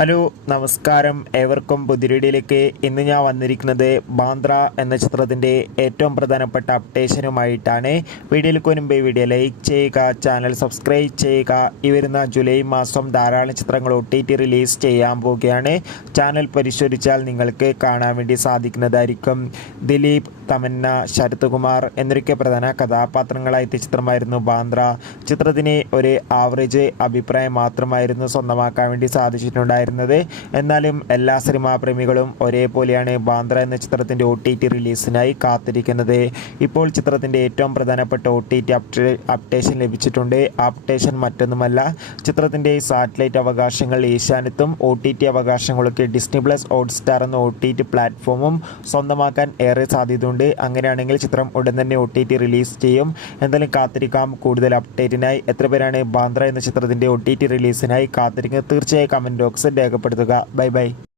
Hello നമസ്കാരം, ഏവർക്കും പുതിയൊരിടിയിലേക്ക്. ഇന്ന് ഞാൻ വന്നിരിക്കുന്നത് ബാന്ദ്ര എന്ന ചിത്രത്തിൻ്റെ ഏറ്റവും പ്രധാനപ്പെട്ട അപ്ഡേഷനുമായിട്ടാണ്. വീഡിയോയിലേക്ക് മുൻപ് വീഡിയോ ലൈക്ക് ചെയ്യുക, ചാനൽ സബ്സ്ക്രൈബ് ചെയ്യുക. ഈ വരുന്ന ജൂലൈ മാസം ധാരാളം ചിത്രങ്ങൾ OTT റിലീസ് ചെയ്യാൻ പോവുകയാണ്. ചാനൽ പരിശോധിച്ചാൽ നിങ്ങൾക്ക് കാണാൻ വേണ്ടി സാധിക്കുന്നതായിരിക്കും. ദിലീപ്, തമന്ന, ശരത് കുമാർ എന്നൊക്കെ പ്രധാന കഥാപാത്രങ്ങളായ ചിത്രമായിരുന്നു ബാന്ദ്ര. ചിത്രത്തിന് ഒരു ആവറേജ് അഭിപ്രായം മാത്രമായിരുന്നു സ്വന്തമാക്കാൻ വേണ്ടി സാധിച്ചിട്ടുണ്ടായിരുന്നത്. എന്നാലും എല്ലാ സിനിമാ പ്രേമികളും ഒരേപോലെയാണ് ബാന്ദ്ര എന്ന ചിത്രത്തിൻ്റെ OTT റിലീസിനായി കാത്തിരിക്കുന്നത്. ഇപ്പോൾ ചിത്രത്തിൻ്റെ ഏറ്റവും പ്രധാനപ്പെട്ട OTT അപ്ഡേഷൻ ലഭിച്ചിട്ടുണ്ട്. അപ്ഡേഷൻ മറ്റൊന്നുമല്ല, ചിത്രത്തിൻ്റെ സാറ്റലൈറ്റ് അവകാശങ്ങൾ ഏഷ്യാനെറ്റും OTT അവകാശങ്ങളൊക്കെ ഡിസ്നി പ്ലസ് ഹോട്ട്സ്റ്റാർ എന്ന OTT പ്ലാറ്റ്ഫോമും സ്വന്തമാക്കാൻ ഏറെ സാധ്യതയുണ്ട്. അങ്ങനെയാണെങ്കിൽ ചിത്രം ഉടൻ തന്നെ OTT റിലീസ് ചെയ്യും. എന്തായാലും കാത്തിരിക്കാം. കൂടുതൽ അപ്ഡേറ്റിനായി എത്ര പേരാണ് ബാന്ദ്ര എന്ന ചിത്രത്തിൻ്റെ OTT റിലീസിനായി കാത്തിരിക്കുന്നത്? തീർച്ചയായും കമൻറ്റ് ബോക്സിൽ രേഖപ്പെടുത്തുക. Bye bye.